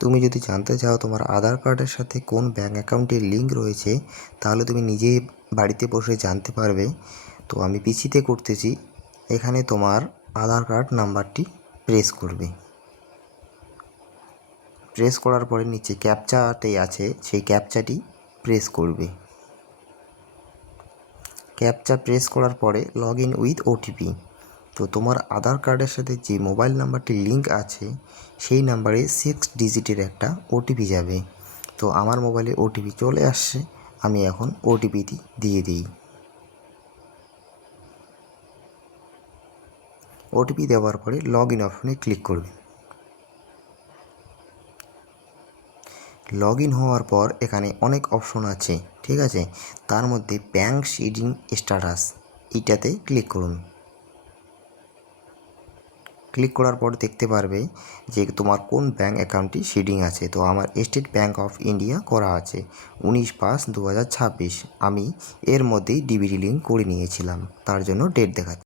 তুমি যদি জানতে চাও তোমার আধার কার্ডের সাথে কোন ব্যাঙ্ক অ্যাকাউন্টের লিঙ্ক রয়েছে, তাহলে তুমি নিজেই বাড়িতে বসে জানতে পারবে। তো আমি পিসিতে করতেছি। এখানে তোমার আধার কার্ড নাম্বারটি প্রেস করবে। প্রেস করার পরে নিচে ক্যাপচাটি আছে, সেই ক্যাপচাটি প্রেস করবে। ক্যাপচা প্রেস করার পরে লগ ইন উইথ ওটিপি। তো তোমার আধার কার্ডের সাথে যে মোবাইল নাম্বারটি লিঙ্ক আছে সেই নাম্বারে 6 ডিজিটের একটা ওটিপি যাবে। তো আমার মোবাইলে ওটিপি চলে আসছে, আমি এখন ওটিপিটি দিয়ে দিই। ওটিপি দেওয়ার পরে লগ ইন অপশনে ক্লিক করবে। লগ ইন হওয়ার পর এখানে অনেক অপশন আছে, ঠিক আছে। তার মধ্যে ব্যাঙ্ক সিডিং স্ট্যাটাস, এইটাতে ক্লিক করুন। ক্লিক করার পর দেখতে পারবে যে তোমার কোন ব্যাঙ্ক অ্যাকাউন্টটি সিডিং আছে। তো আমার স্টেট ব্যাঙ্ক অফ ইন্ডিয়া করা আছে 19/5/2026। আমি এর মধ্যেই ডিবিটি লিঙ্ক করে নিয়েছিলাম, তার জন্য ডেট দেখাচ্ছে।